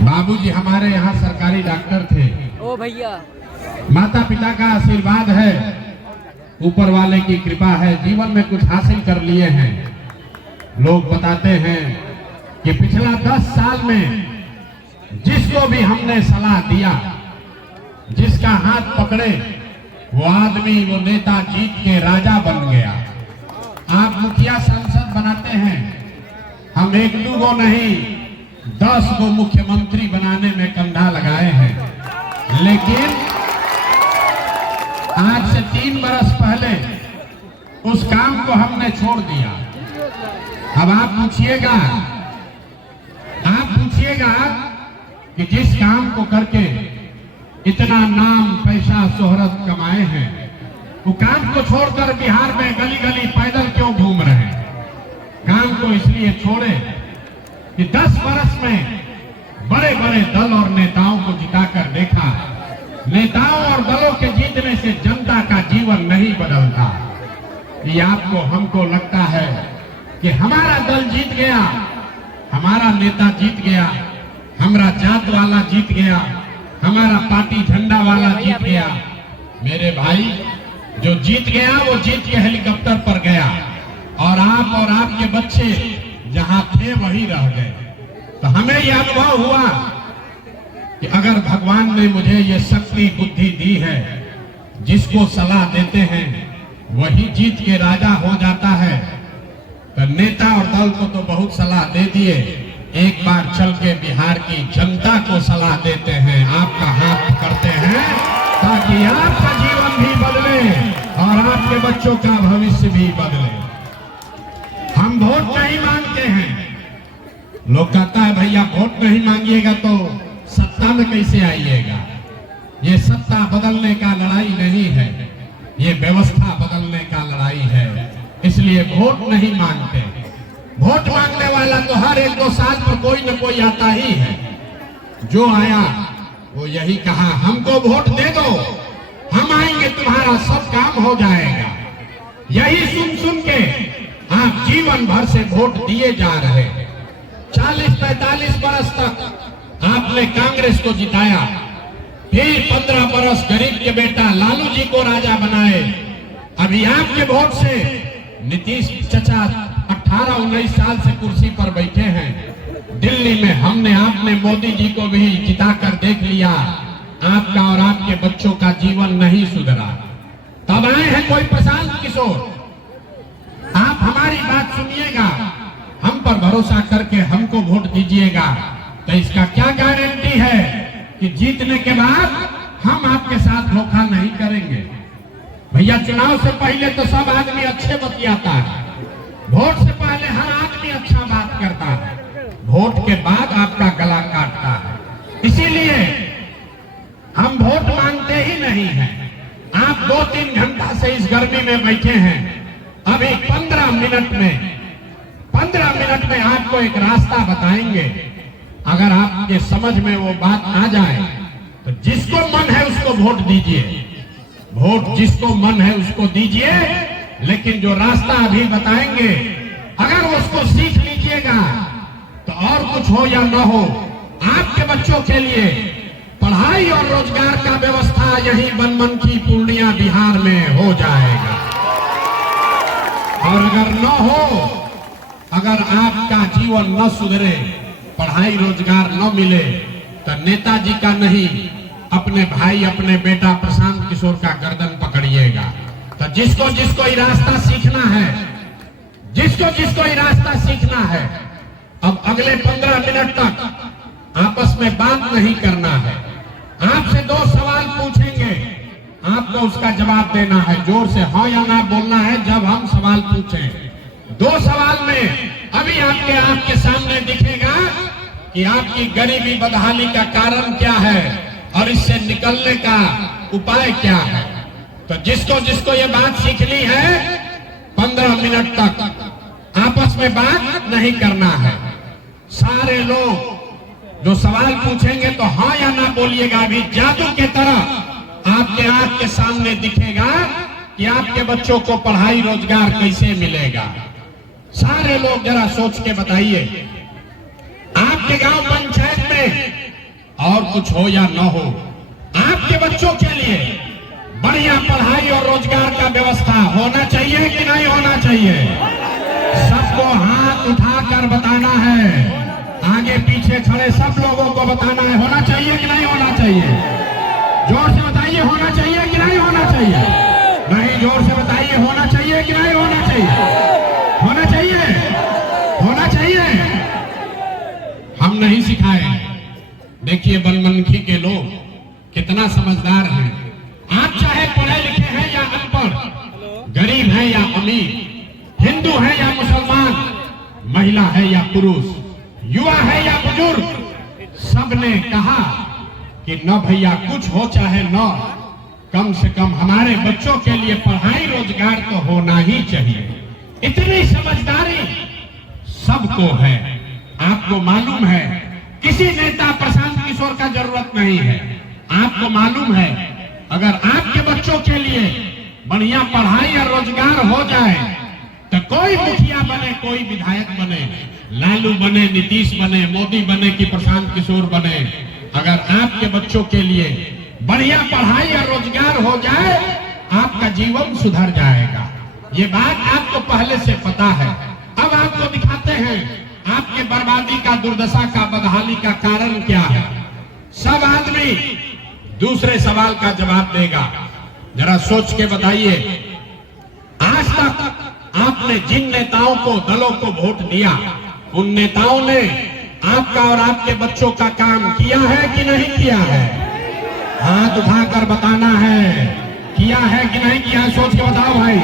बाबूजी हमारे यहाँ सरकारी डॉक्टर थे। ओ भैया, माता पिता का आशीर्वाद है, ऊपर वाले की कृपा है, जीवन में कुछ हासिल कर लिए हैं। लोग बताते हैं कि पिछला 10 साल में जिसको भी हमने सलाह दिया, जिसका हाथ पकड़े, वो आदमी, वो नेता जीत के राजा बन गया। आप मुखिया सांसद बनाते हैं, हम 1-2 गो नहीं 10 गो मुख्यमंत्री बनाने में कंधा लगाए हैं। लेकिन आज से 3 बरस पहले उस काम को हमने छोड़ दिया। अब आप पूछिएगा कि जिस काम को करके इतना नाम, पैसा, शोहरत कमाए हैं, वो काम को छोड़कर बिहार में गली गली पैदल क्यों घूम रहे हैं? काम को इसलिए छोड़े कि 10 बरस में बड़े बड़े दल और नेताओं को जिताकर देखा, नेताओं और दलों के जीतने से जनता का जीवन नहीं बदलता। ये आपको, हमको लगता है कि हमारा दल जीत गया, हमारा नेता जीत गया, हमारा जात वाला जीत गया, हमारा पार्टी झंडा वाला जीत गया। मेरे भाई, जो जीत गया वो जीत के हेलीकॉप्टर पर गया, और आप और आपके बच्चे जहां थे वहीं रह गए। तो हमें यह अनुभव हुआ कि अगर भगवान ने मुझे ये शक्ति, बुद्धि दी है, जिसको सलाह देते हैं वही जीत के राजा हो जाता है। तो नेता और दल को तो बहुत सलाह दे दिए, एक बार चल के बिहार की जनता को सलाह देते हैं, आपका हाथ पकड़ते हैं, ताकि आपका जीवन भी बदले और आपके बच्चों का भविष्य भी बदले। हम वोट नहीं मांगते हैं। लोग कहता है भैया वोट नहीं मांगिएगा तो सत्ता में कैसे आइएगा? ये सत्ता बदलने का लड़ाई नहीं है, ये व्यवस्था बदलने का लड़ाई है। इसलिए वोट नहीं मांगते। वोट मांगने वाला तो हर 1-2 साल पर कोई न कोई आता ही है। जो आया वो यही कहा, हमको वोट दे दो, हम आएंगे, तुम्हारा सब काम हो जाएगा। यही सुन सुन के आप जीवन भर से वोट दिए जा रहे हैं। 40-45 बरस तक आपने कांग्रेस को जिताया, फिर 15 बरस गरीब के बेटा लालू जी को राजा बनाए। अभी आपके वोट से नीतीश चचा 18-19 साल से कुर्सी पर बैठे हैं। दिल्ली में हमने, आपने मोदी जी को भी जिताकर देख लिया। आपका और आपके बच्चों का जीवन नहीं सुधरा। तब आए हैं कोई प्रशांत किशोर। आप हमारी बात सुनिएगा, हम पर भरोसा करके हमको वोट दीजिएगा, तो इसका क्या गारंटी है कि जीतने के बाद हम आपके साथ धोखा नहीं करेंगे? भैया, चुनाव से पहले तो सब आदमी अच्छे बतियाता है, वोट से पहले हर आदमी अच्छा बात करता है, वोट के बाद आपका गला काटता है। इसीलिए हम वोट मांगते ही नहीं हैं। आप 2-3 घंटा से इस गर्मी में बैठे हैं। अभी 15 मिनट में आपको एक रास्ता बताएंगे। अगर आपके समझ में वो बात आ जाए तो जिसको मन है उसको वोट दीजिए, वोट जिसको मन है उसको दीजिए। लेकिन जो रास्ता अभी बताएंगे, अगर उसको सीख लीजिएगा तो और कुछ हो या न हो, आपके बच्चों के लिए पढ़ाई और रोजगार का व्यवस्था यही बनमनखी पूर्णिया बिहार में हो जाएगा। और अगर न हो, अगर आपका जीवन न सुधरे, पढ़ाई रोजगार न मिले, तो नेताजी का नहीं, अपने भाई, अपने बेटा प्रशांत किशोर का गर्दन पकड़िएगा। तो जिसको जिसको ये रास्ता सीखना है, अब अगले 15 मिनट तक आपस में बात नहीं करना है। आपसे 2 सवाल पूछेंगे, आपको उसका जवाब देना है। जोर से हाँ या ना बोलना है जब हम सवाल पूछें। 2 सवाल में अभी आपके सामने दिखेगा कि आपकी गरीबी बदहाली का कारण क्या है और इससे निकलने का उपाय क्या है। तो जिसको जिसको ये बात सीखनी है, 15 मिनट तक आपस में बात नहीं करना है। सारे लोग जो सवाल पूछेंगे तो हाँ या ना बोलिएगा। अभी जादू के तरह आपके आंख के सामने दिखेगा कि आपके बच्चों को पढ़ाई रोजगार कैसे मिलेगा। सारे लोग जरा सोच के बताइए, आपके गांव पंचायत में और कुछ हो या न हो, आपके बच्चों के लिए बढ़िया पढ़ाई और रोजगार का व्यवस्था होना चाहिए कि नहीं होना चाहिए? सबको हाथ उठाकर बताना है, आगे पीछे खड़े सब लोगों को बताना है, होना चाहिए कि नहीं होना चाहिए? जोर से बताइए, होना चाहिए कि नहीं होना चाहिए? नहीं, जोर से बताइए, होना चाहिए कि नहीं होना चाहिए? होना चाहिए, होना चाहिए। हम नहीं सिखाए। देखिए बनमनखी के लोग कितना समझदार हैं। आप चाहे पढ़े लिखे हैं या अनपढ़, गरीब हैं या अमीर, हिंदू है या मुसलमान, महिला है या पुरुष, युवा है या बुजुर्ग, सबने कहा कि न भैया कुछ हो चाहे न, कम से कम हमारे बच्चों के लिए पढ़ाई रोजगार तो होना ही चाहिए। इतनी समझदारी सबको है। आपको मालूम है किसी नेता प्रशांत किशोर का जरूरत नहीं है। आपको मालूम है अगर आपके बच्चों के लिए बढ़िया पढ़ाई और रोजगार हो जाए तो कोई मुखिया बने, कोई विधायक बने, लालू बने, नीतीश बने, मोदी बने कि प्रशांत किशोर बने, अगर आपके बच्चों के लिए बढ़िया पढ़ाई और रोजगार हो जाए आपका जीवन सुधर जाएगा। ये बात आपको पहले से पता है। अब आपको दिखाते हैं आपके बर्बादी का, दुर्दशा का, बदहाली का कारण क्या है। सब आदमी दूसरे सवाल का जवाब देगा। जरा सोच के बताइए, आज तक आपने जिन नेताओं को, दलों को वोट दिया, उन नेताओं ने आपका और आपके बच्चों का काम किया है कि नहीं किया है? हाथ उठाकर बताना है, किया है कि नहीं किया है? सोच के बताओ भाई,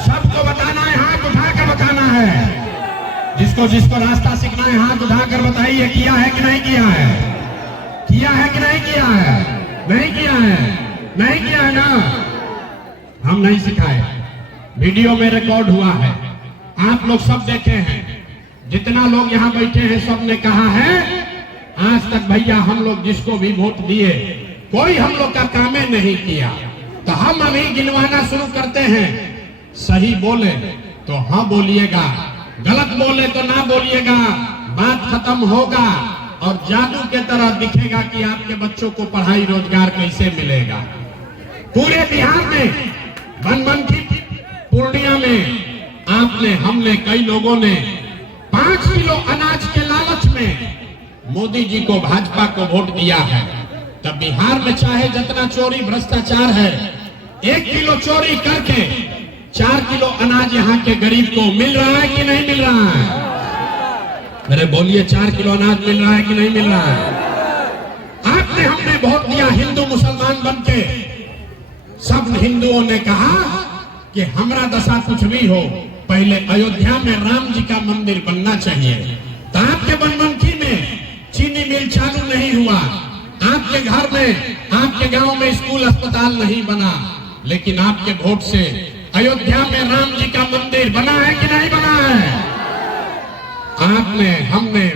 सबको बताना है, हाथ उठाकर बताना है। जिसको जिसको रास्ता सीखना है हाथ उठाकर बताइए, किया है कि नहीं किया है? किया है कि नहीं किया है? नहीं किया है, नहीं किया है ना। हम नहीं सिखाए, वीडियो में रिकॉर्ड हुआ है, आप लोग सब देखे हैं। जितना लोग यहाँ बैठे हैं सब ने कहा है आज तक भैया हम लोग जिसको भी वोट दिए कोई हम लोग का कामे नहीं किया। तो हम अभी गिनवाना शुरू करते हैं। सही बोले तो हाँ बोलिएगा, गलत बोले तो ना बोलिएगा। बात खत्म होगा और जादू के तरह दिखेगा कि आपके बच्चों को पढ़ाई रोजगार कैसे मिलेगा। पूरे बिहार में, बनमनखी पूर्णिया में आपने, हमने, कई लोगों ने 5 किलो अनाज के लालच में मोदी जी को, भाजपा को वोट दिया है। तब बिहार में चाहे जितना चोरी भ्रष्टाचार है, 1 किलो चोरी करके 4 किलो अनाज यहाँ के गरीब को मिल रहा है कि नहीं मिल रहा है? अरे बोलिए, 4 किलो अनाज मिल रहा है कि नहीं मिल रहा है? आपने, हमने वोट दिया हिंदू मुसलमान बनके। सब हिंदुओं ने कहा कि हमारा दशा कुछ भी हो, पहले अयोध्या में राम जी का मंदिर बनना चाहिए। तो आपके बनमनखी में चीनी मिल चालू नहीं हुआ, आपके घर में, आपके गांव में स्कूल अस्पताल नहीं बना, लेकिन आपके वोट से अयोध्या में राम जी का मंदिर बना है कि नहीं बना है? आपने, हमने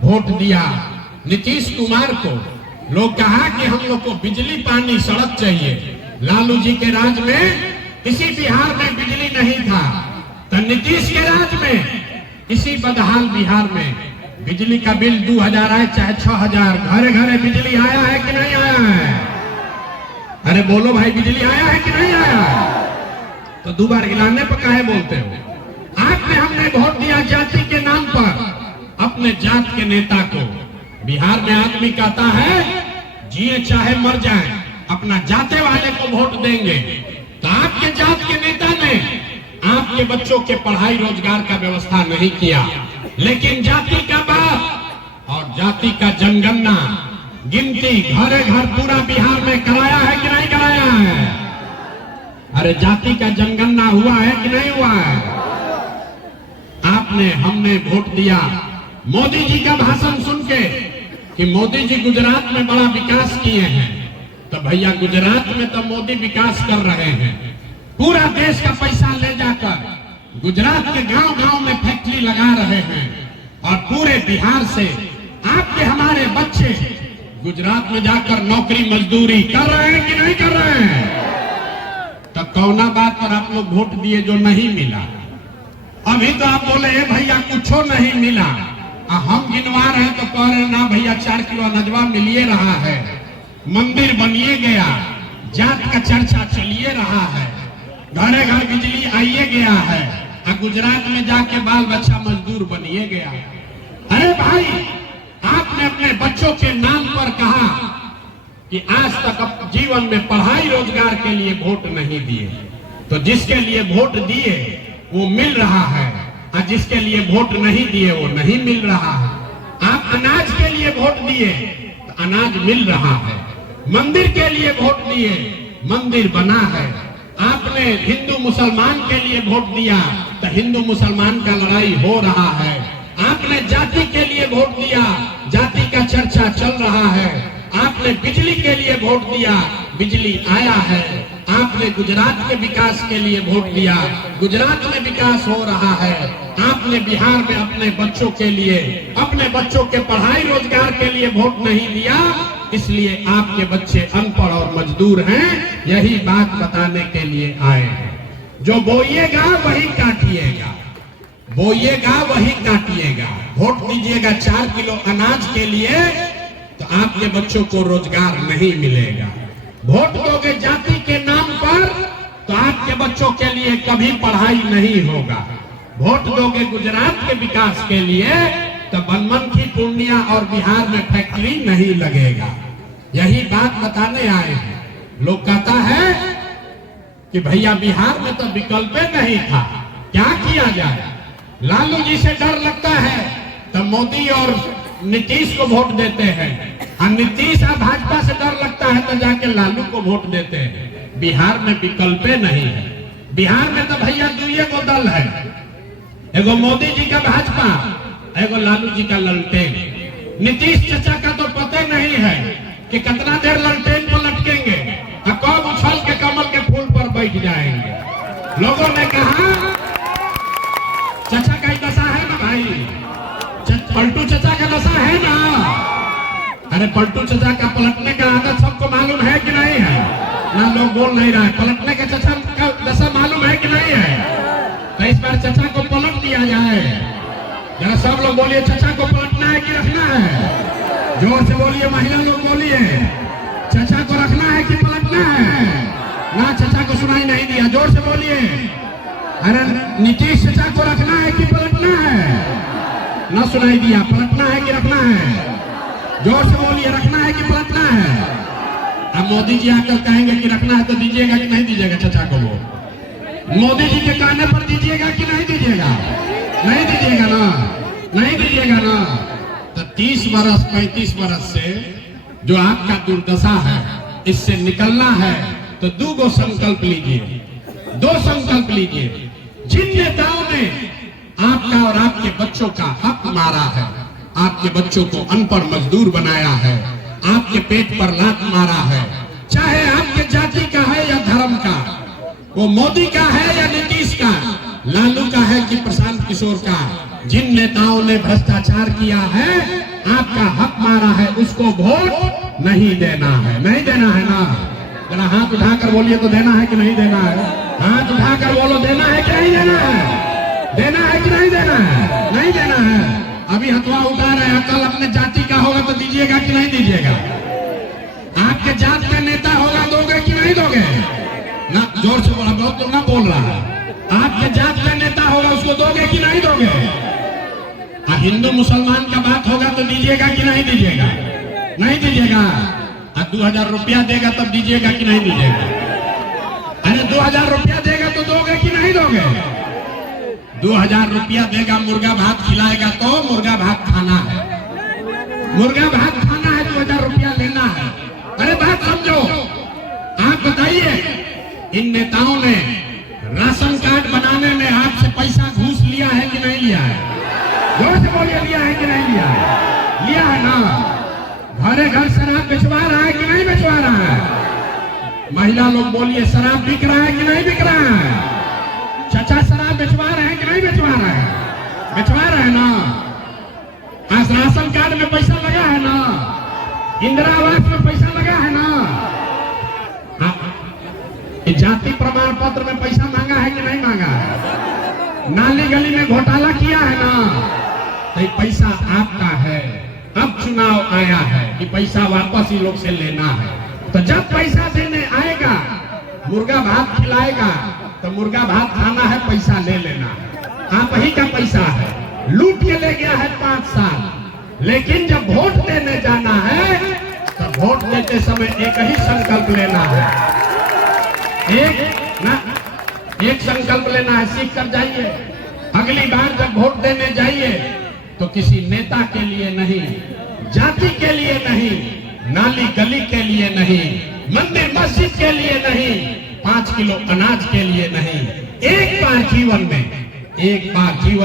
वोट दिया नीतीश कुमार को। लोग कहा कि हम लोग को बिजली, पानी, सड़क चाहिए। लालू जी के राज में इसी बिहार में बिजली नहीं था, तो नीतीश के राज में इसी बदहाल बिहार में बिजली का बिल 2000 आए चाहे 6000, घरे घरे बिजली आया है कि नहीं आया है? अरे बोलो भाई, बिजली आया है कि नहीं आया है? तो 2 बार हिलाने पर काहे बोलते हो? आपने, हमने वोट दिया जाति के नाम पर अपने जात के नेता को। बिहार में आदमी कहता है जिए चाहे मर जाए अपना जाते वाले को वोट देंगे। तो आपके जात के नेता ने आपके बच्चों के पढ़ाई रोजगार का व्यवस्था नहीं किया, लेकिन जाति का बाप और जाति का जनगणना, गिनती घरे घर पूरा बिहार में कराया है कि नहीं कराया है? अरे जाति का जनगणना हुआ है कि नहीं हुआ है? आपने, हमने वोट दिया मोदी जी का भाषण सुन के कि मोदी जी गुजरात में बड़ा विकास किए हैं। तो भैया गुजरात में तो मोदी विकास कर रहे हैं, पूरा देश का पैसा ले जाकर गुजरात के गांव गांव में फैक्ट्री लगा रहे हैं और पूरे बिहार से आपके, हमारे बच्चे गुजरात में जाकर नौकरी मजदूरी कर रहे हैं कि नहीं कर रहे हैं? तो कौना बात पर आप लोग वोट दिए जो नहीं मिला? अभी तो आप बोले भैया कुछो नहीं मिला, हम गिनवा रहे हैं तो कह रहे ना भैया 4 किलो अनजवा मिलिए रहा है, मंदिर बनिए गया, जात का चर्चा चलिए रहा है, घरे घर बिजली आइए गया है, और गुजरात में जाके बाल बच्चा मजदूर बनिए गया। अरे भाई, आपने अपने बच्चों के नाम पर कहा कि आज तक जीवन में पढ़ाई रोजगार के लिए वोट नहीं दिए, तो जिसके लिए वोट दिए वो मिल रहा है, और जिसके लिए वोट नहीं दिए वो नहीं मिल रहा है। आप अनाज के लिए वोट दिए तो अनाज मिल रहा है, मंदिर के लिए वोट दिए मंदिर बना है, आपने हिंदू मुसलमान के लिए वोट दिया तो हिंदू मुसलमान का लड़ाई हो रहा है, आपने जाति के लिए वोट दिया जाति का चर्चा चल रहा है, आपने बिजली के लिए वोट दिया बिजली आया है, आपने गुजरात के विकास के लिए वोट दिया गुजरात में विकास हो रहा है, आपने बिहार में अपने बच्चों के लिए, अपने बच्चों के पढ़ाई रोजगार के लिए वोट नहीं दिया, इसलिए आपके बच्चे अनपढ़ और मजदूर हैं। यही बात बताने के लिए आए हैं। जो बोइएगा वही काटिएगा, बोइएगा वही काटिएगा। वोट दीजिएगा 4 किलो अनाज के लिए तो आपके बच्चों को रोजगार नहीं मिलेगा। वोट दोगे जाति के नाम पर तो आपके बच्चों के लिए कभी पढ़ाई नहीं होगा। वोट दोगे गुजरात के विकास के लिए तो बनमनखी, पूर्णिया और बिहार में फैक्ट्री नहीं लगेगा। यही बात बताने आए हैं। लोग कहता है कि भैया बिहार में तो विकल्प नहीं था, क्या किया जाए? लालू जी से डर लगता है तो मोदी और नीतीश को वोट देते हैं, और नीतीश और भाजपा से डर लगता है तो जाके लालू को वोट देते हैं। बिहार में विकल्प नहीं है। बिहार में तो भैया 2 दल है, एगो मोदी जी का भाजपा, एगो लालू जी का ललटेन। नीतीश चाचा का तो पता नहीं है कि कितना देर ललटेन पर लटकेंगे और कब उछल के कमल के फूल पर बैठ जाएंगे। लोगों ने कहा चाचा का दशा है ना भाई, पलटू चाचा का दशा है ना। अरे पलटू चाचा का पलटने का आदत सबको मालूम है कि नहीं है? ना लोग बोल नहीं रहा है। पलटने का चाचा का दशा मालूम है कि नहीं है? तो इस बार चाचा को पलट दिया जाए। जरा सब लोग बोलिए, चाचा को पलटना है कि रखना है? जोर से बोलिए, महिला लोग बोलिए, चाचा को रखना है कि पलटना है? ना, चाचा को सुनाई नहीं दिया, जोर से बोलिए। अरे नीतीश चाचा को रखना है कि पलटना है? ना सुनाई दिया, पलटना है कि रखना है? जोर से बोलिए, रखना है कि पलटना है? अब मोदी जी आकर कहेंगे कि रखना है तो दीजिएगा कि नहीं दीजिएगा चाचा को वोट? मोदी जी के कहने पर दीजिएगा कि नहीं दीजिएगा? नहीं दीजिएगा ना, नहीं दीजिएगा ना। तो 30 बरस 35 बरस से जो आपका दुर्दशा है, इससे निकलना है तो 2 संकल्प लीजिए, 2 संकल्प लीजिए। जिन नेताओं ने आपका और आपके बच्चों का हक मारा है, आपके बच्चों को अनपढ़ मजदूर बनाया है, आपके पेट पर लात मारा है, चाहे आपके जाति का है या धर्म का, वो मोदी का है या नीतीश का, लालू का है कि प्रशांत किशोर का, जिन नेताओं ने भ्रष्टाचार किया है, आपका हक मारा है, उसको वोट नहीं देना है। नहीं देना है ना? जरा हाथ उठाकर बोलिए तो देना है कि नहीं देना है? हाथ उठाकर बोलो, देना है कि नहीं देना है? देना है कि नहीं देना है? नहीं देना है। अभी हथवा उठा रहे हैं, कल अपने जाति का होगा तो दीजिएगा कि नहीं दीजिएगा? आपके जात का नेता होगा, दोगे कि नहीं दोगे? ना, जोर से बोला, बहुत तो ना बोल रहा है। आपके जात का नेता होगा, उसको दोगे कि नहीं दोगे? हिंदू मुसलमान का बात होगा तो दीजिएगा कि नहीं दीजिएगा? नहीं दीजिएगा। 2000 रुपया देगा तब दीजिएगा कि नहीं दीजिएगा? अरे 2000 रुपया देगा तो दोगे कि नहीं दोगे? 2000 रुपया देगा, मुर्गा भात खिलाएगा तो मुर्गा भात खाना है, मुर्गा भात खाना है, 2000 रुपया लेना है। अरे बात समझो। आप बताइए, इन नेताओं ने राशन कार्ड बनाने में आपसे पैसा घूस लिया है कि नहीं लिया है? जोर से बोलिए, लिया है कि नहीं लिया है? लिया है ना? घरे घर शराब बेचवा रहा है कि नहीं बेचवा रहा है? महिला लोग बोलिए, शराब बिक रहा है कि नहीं बिक रहा है? चाचा शराब बेचवा रहे हैं कि नहीं बेचवा रहे हैं? बेचवा रहे हैं ना? आज राशन कार्ड में पैसा लगा है ना? इंदिरा आवास में पैसा लगा है ना? जाति प्रमाण पत्र में पैसा मांगा है कि नहीं मांगा है? नाली गली में घोटाला किया है ना? तो भाई पैसा आपका है, अब चुनाव आया है कि पैसा वापस ही लोग से लेना है। तो जब पैसा देने आएगा, मुर्गा भात खिलाएगा, तो मुर्गा भात खाना है, पैसा ले लेना है। आप ही का पैसा है, लूट के ले गया है 5 साल। लेकिन जब वोट देने जाना है तो वोट देते समय एक ही संकल्प लेना है, एक संकल्प लेना है, सीख कर जाइए। अगली बार जब वोट देने जाइए तो किसी नेता के लिए नहीं, जाति के लिए नहीं, नाली गली के लिए नहीं, मंदिर मस्जिद के लिए नहीं, 5 किलो अनाज के लिए नहीं, एक बार जीवन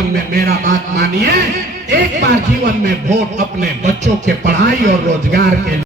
में मेरा बात मानिए, एक बार जीवन में वोट अपने बच्चों के पढ़ाई और रोजगार के लिए